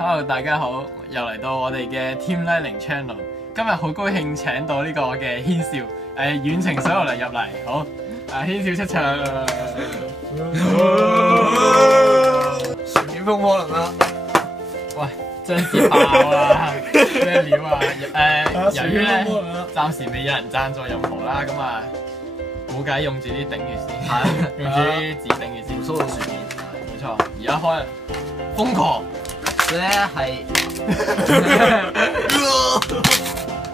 Hello， 大家好，又嚟到我哋嘅 Team Lightning Channel。今日好高興請到呢個嘅軒少，遠程水落嚟入嚟，好，軒少出場。船面風可能啦。喂，張紙爆啊！咩料啊？由於咧暫時未有人贊助任何啦，咁啊冇計用住啲頂住先，用住啲紙頂住先。蘇到船面，冇錯，而家開瘋狂。咧係，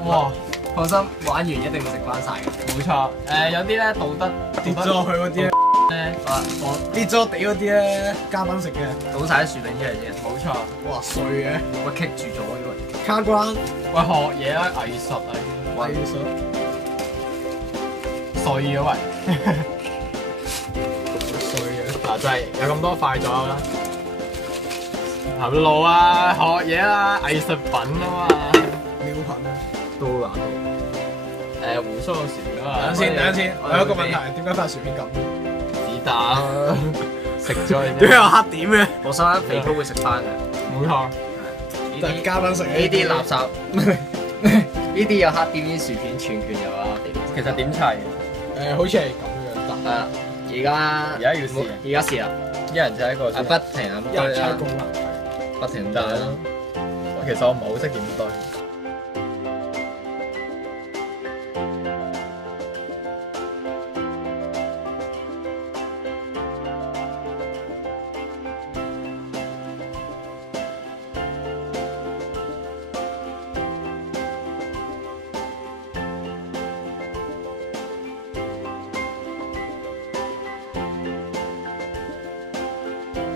哇！放心，玩完一定食翻晒嘅。冇錯，有啲咧道德跌咗落去嗰啲咧，跌咗地嗰啲咧，加班食嘅，倒晒啲薯餅出嚟先。冇錯。哇碎嘅，我棘住咗因為。卡關，喂，學嘢啦，藝術啊，藝術，碎嘅喂，碎嘅，嗱就係有咁多塊左右啦。行路啊，學嘢啦，藝術品啊嘛。妙品啊！都難到。胡鬚個船啊嘛。等陣先，我有一個問題，點解塊薯片咁？子彈食咗你點解有黑點嘅？我心諗肥哥會食翻嘅。冇錯。就係加班食呢啲垃圾，呢啲有黑點啲薯片，全權有黑點。其實點砌？好似係咁樣，係啊，而家要試。而家試啦，一人砌一個。不停咁一人堆啦，猜功能。不停堆啦。其實我唔係好識點堆。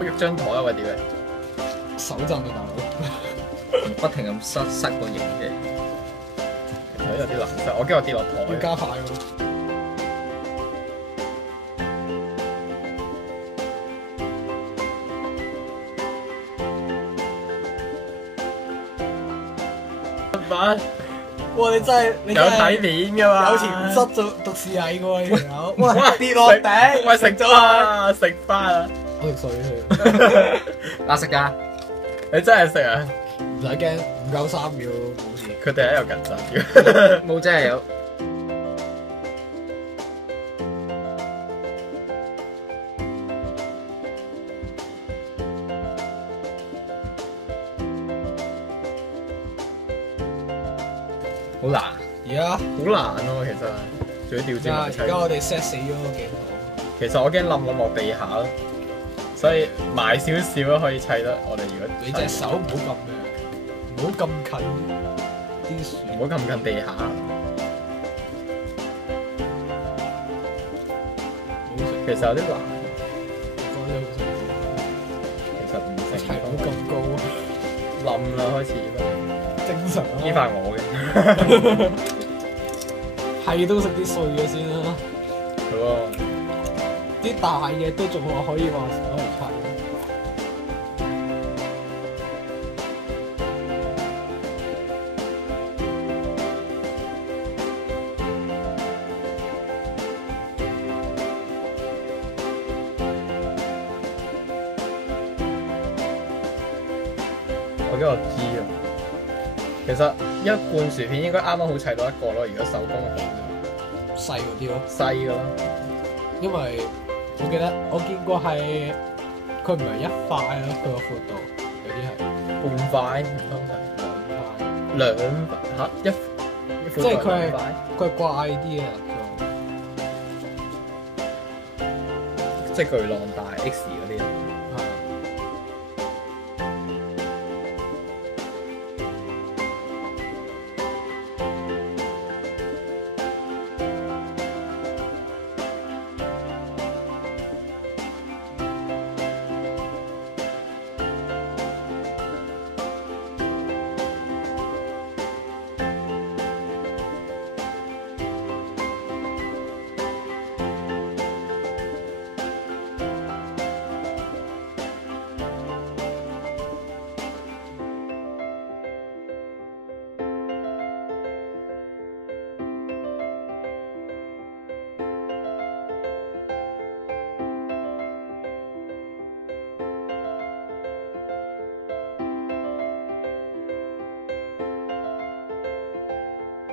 喐張台啊，喂屌你！手震啊，大佬！不停咁塞個型嘅，其實有啲難塞，我驚我跌落台。要加快喎。哇！你真係你有睇面㗎嘛？有潛質做讀視藝㗎喎，呢條友。喂，跌落頂！喂，食咗啊！食翻啊！我食水佢。嗱食㗎，你真係食啊！唔使驚，唔夠3秒冇事。佢哋喺度緊張。冇真係有。好難，而家好難喎，其實仲要調轉埋砌。而家我哋 set 死咗個鏡頭。其實我驚冧落地下咯，所以埋少少咯可以砌得。我哋如果你隻手唔好咁嘅，唔好咁近啲樹。唔好咁近地下。其實有啲難，講得好辛苦。其實唔成齊到咁高，冧啦開始。正常啊。呢塊我嘅，係都食啲碎嘅先啦，係喎。啲大嘅都仲話可以話攞嚟砌。我驚我知啊。其實一罐薯片應該啱啱好砌到一個咯，如果手工好細嗰啲咯，細嘅咯。因為我記得我見過係佢唔係一塊咯，佢個闊度有啲係半塊唔通係兩塊，兩塊嚇一即係佢係兩塊佢係怪啲啊，即係巨浪大 X 嗰啲。係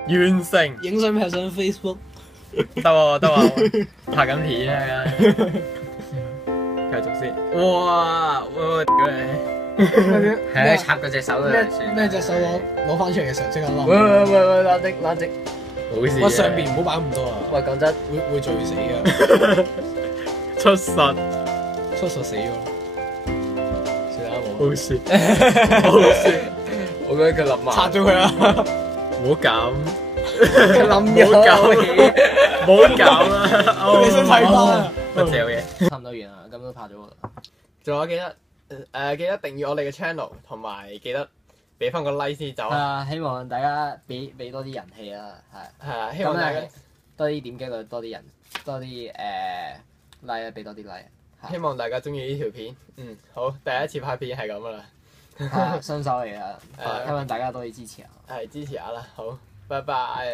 完成，影相拍上 Facebook。得喎得喎，拍緊片啊！繼續先，哇！屌你，係啊，插嗰隻手㗎啦，算啦咩隻手攞翻出嚟嘅時候即刻喂冧。喂，冷靜冷靜。冇事。喂，上邊唔好擺咁多啊，喂，講真，會醉死㗎，出實，出實死咗。算啦，冇。好笑，好笑，我覺得佢冧埋。拆咗佢啦。唔好咁，佢冧唔好咗。唔好搞啦！你想睇翻啊？不嚼嘢。差唔多完啦，咁都拍咗㗎啦。仲有記得記得訂閱我哋嘅 channel，同埋記得俾翻個 like 先走。希望大家俾多啲人氣啦，係。係啊，希望大家多啲點擊率，多啲人，多啲like，俾多啲 like。希望大家中意呢條片。好，第一次拍片係咁噶啦。係新手嚟㗎，希望大家多啲支持啊！係支持下啦，好，拜拜。